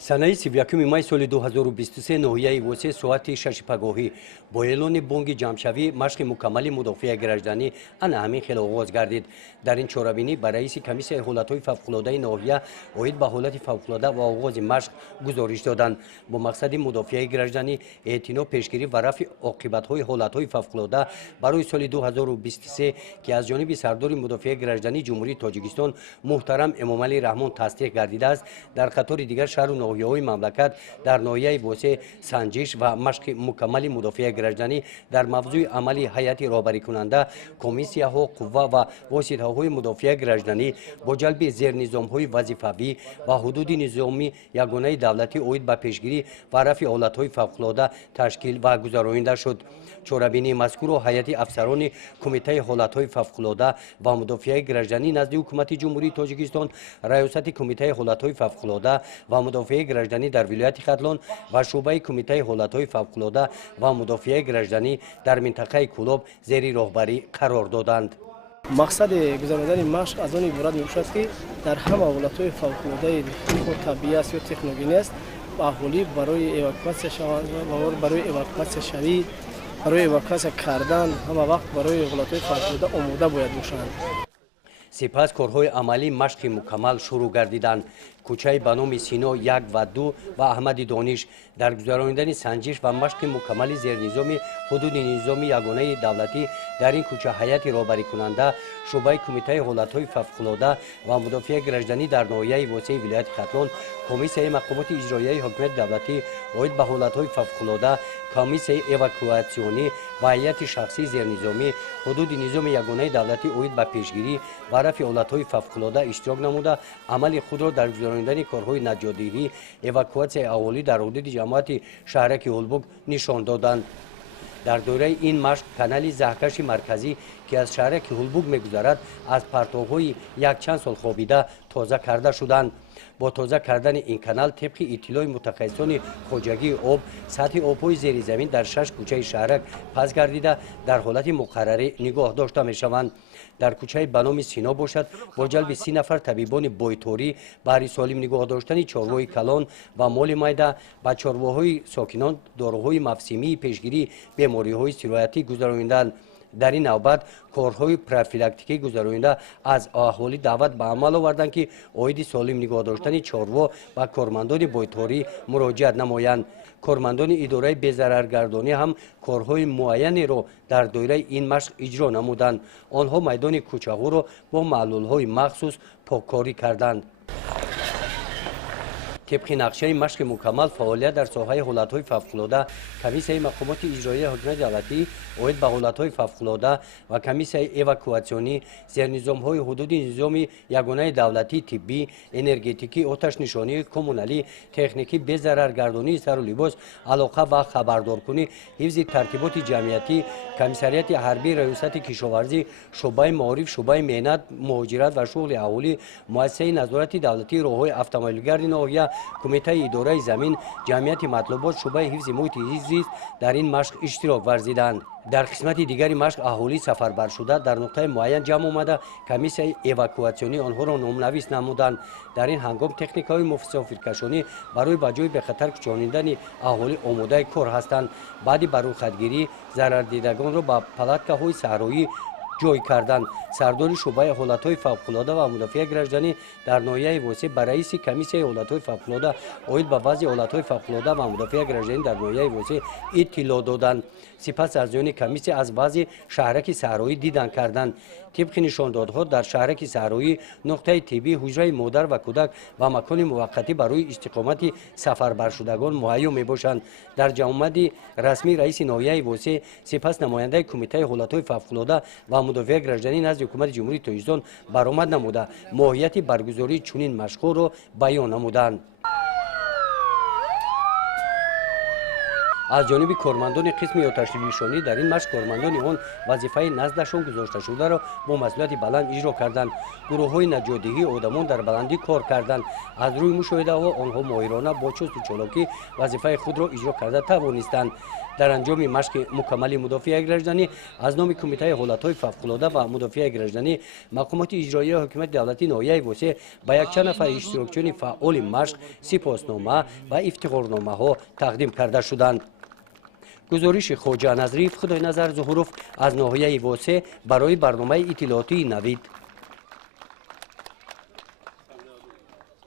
санаи 31 май соли 2023 ноҳияи восеъ соати 6 пагоҳӣ бо эълони бонги ҷамъшавӣ машқи мукаммали мудофиаи гражданӣ ана ҳамин хел оғоз гардид. дар ин чорабинӣ ба раиси комиссияи ҳолатҳои фавқулодаи ноҳия оид ба ҳолати фавқулода ва оғози машқ гузориш доданд бо мақсади мудофиаи гражданӣ, эътиноъ, пешгирӣ ва рафъи оқибатҳои ҳолатҳои фавқулода барои соли 2023 ки аз ҷониби сардори мудофиаи граждании ҷумҳурии Тоҷикистон муҳтарам Эмомалӣ Раҳмон тасдиқ гардидааст. дар қатори дигар шаҳру ноҳияҳои мамлакат дар ноҳияи восеъ санҷиш ва машқи мукаммали мудофиаи гражданӣ дар мавзӯи амали ҳайати роҳбарикунанда, комиссияҳо, қувва ва воситаҳои мудофиаи гражданӣ бо ҷалби зернизомҳои вазифавӣ ва ҳудуди низоми ягонаи давлатӣ оид ба пешгирӣ ва рафъи ҳолатҳои фавқулода ташкил ва гузаронида шуд. чорабинии мазкурро ҳайати афсарони кумитаи ҳолатҳои фавқулода ва мудофиаи гражданӣ назди ҳукумати ҷумҳурии Тоҷикистон, раёсати кумитаи ҳолатҳои фавқулода ва мудофиаи гражданӣ дар вилояти Хатлон ва шуъбаи кумитаи ҳолатҳои фавқулода ва мудофиаи гражданӣ дар минтақаи Кӯлоб зери роҳбарӣ қарор доданд. мақсади гузарондани машқ аз он иборат мебошад ки дар ҳама ҳолатҳои фавқулодаи табиӣ аст ё техногенӣ аст аҳолӣ барои эвакуатсия шаванд, барои эвакуатсия шавӣ, барои эвакуатсия кардан ҳама вақт барои ҳолатҳои фавқулода омода бояд бошанд. сипас корҳои амалии машқи мукаммал шурӯъ гардиданд. кӯчаи ба номи Сино 1 ва 2 ва Аҳмади Дониш дар гузарондани санҷиш ва машқи мукаммали зернизоми ҳудуди низоми ягонаи давлатӣ дар ин кӯча ҳайати роҳбарикунанда, шуъбаи кумитаи ҳолатҳои фавқулода ва мудофиаи гражданӣ дар ноҳияи восеъи вилояти Хатлон, комиссияи мақомоти иҷроияи ҳокимияти давлатӣ оид ба ҳолатҳои фавқулода, комиссияи эвакуатсионӣ ва ҳайати шахсии зернизомӣ, ҳудуди низоми ягонаи давлатӣ оид ба пешгирӣ ва рафъи ҳолатҳои фавқулода иштирок намуда, амали худро дар гузарондани корҳои наҷотдиҳӣ, эвакуатсияи аҳолӣ дар ҳудуди ҷамоати шаҳраки Ҳулбуг нишон доданд. дар доираи ин машқ канали заҳкаши марказӣ ки аз шаҳраки Ҳулбуг мегузарад, аз партовҳои якчанд сол хобида тоза карда шуданд. бо тоза кардани ин канал тибқи иттилои мутахассисони хоҷагии об, сатҳи обҳои зеризамин дар 6 кӯчаи шаҳрак паст гардида дар ҳолати муқаррарӣ нигоҳ дошта мешаванд. дар кӯчаи ба номи Сино бошад, бо ҷалби 30 нафар табибони бойторӣ баҳри солим нигоҳ доштани чорвои калон ва моли майда ба чорвоҳои сокинон дороҳои мавсимии пешгирии бемориҳои сироятӣ гузаронинданд. дар ин навбат корҳои профилактикӣ гузаронида аз аҳолӣ даъват ба амал оварданд ки оиди солим нигоҳ доштани чорво ва кормандони бойторӣ муроҷиат намоянд. кормандони идораи безараргардонӣ ҳам корҳои муайянеро дар доираи ин машқ иҷро намуданд. онҳо майдони кӯчаҳоро бо маълулҳои махсус поккорӣ карданд. тибқи нақшаи машқи мукаммал фаъолият дар соҳаи ҳолатҳои фавқулода, комиссияи мақомоти иҷроияи ҳокимияти давлатӣ оид ба ҳолатҳои фавқулода ва комиссияи эвакуатсионӣ, зернизомҳои ҳудуди низоми ягонаи давлатӣ, тиббӣ, энергетикӣ, оташнишонӣ, коммуналӣ, техникӣ, безараргардонии сару либос, алоқа ва хабардоркунӣ, ҳифзи тартиботи ҷамъиятӣ, комиссарияти ҳарбӣ, раёсати кишоварзӣ, шуъбаи маориф, шуъбаи меҳнат, муҳоҷират ва шуғли аҳолӣ, муассисаи назорати давлатии роҳҳои автомобилгарди ноҳия, кумитаи идораи замин, ҷамъияти матлубот, шуъбаи ҳифзи муҳити зист дар ин машқ иштирок варзиданд. дар қисмати дигари машқ аҳолӣ сафарбаршуда дар нуқтаи муайян ҷамъ омада комиссияи эвакуатсионӣ онҳоро номнавис намуданд. дар ин ҳангом техникаҳои мусофиркашонӣ барои ба ҷои бехатар кӯчониндани аҳолӣ омодаи кор ҳастанд. баъди барӯхатгирӣ зарардидагонро ба палаткаҳои саҳроӣ ҷой карданд. сардори шуъбаи ҳолатҳои фавқулода ва мудофиаи гражданӣ дар ноҳияи восеъ ба раиси комиссияи ҳолатҳои фавқулода оид ба вазъи ҳолатҳои фавқулода ва мудофиаи гражданӣ дар ноҳияи восеъ иттилоъ доданд. сипас аз ҷони комиссия аз вазъи шаҳраки саҳроӣ дидан карданд. тибқи нишондодҳо дар шаҳраки саҳроӣ нуқтаи тиббӣ, ҳуҷраи модар ва кӯдак ва макони муваққатӣ барои истиқомати сафарбаршудагон муҳайё мебошанд. дар ҷавомади расмии раиси ноҳияи восеъ сипас намояндаи кумитаи ҳолатҳои фавқулода ва мудофиаи гражданӣ назди ҳукумати ҷумҳурии Тоҷикистон баромад намуда, моҳияти баргузории чунин машқҳоро баён намуданд. аз ҷониби кормандони қисми оташнишонӣ дар ин машқ кормандони он вазифаи наздашон гузошта шударо бо масъулияти баланд иҷро карданд. гурӯҳҳои наҷотдиҳии одамон дар баландӣ кор карданд. аз рӯи мушоҳидаҳо онҳо моҳирона бо чусту чолокӣ вазифаи худро иҷро карда тавонистанд. дар анҷоми машқи мукаммали мудофиаи гражданӣ аз номи кумитаи ҳолатҳои фавқулода ва мудофиаи гражданӣ мақомоти иҷроияи ҳокимияти давлатии ноҳияи восеъ ба якчанд нафари иштирокчиёни фаъоли машқ сипоснома ва ифтихорномаҳо тақдим карда шуданд. гузориши хоҷа назрив, худойназар зуҳуров аз ноҳияи восеъ барои барномаи иттилоотии Навид.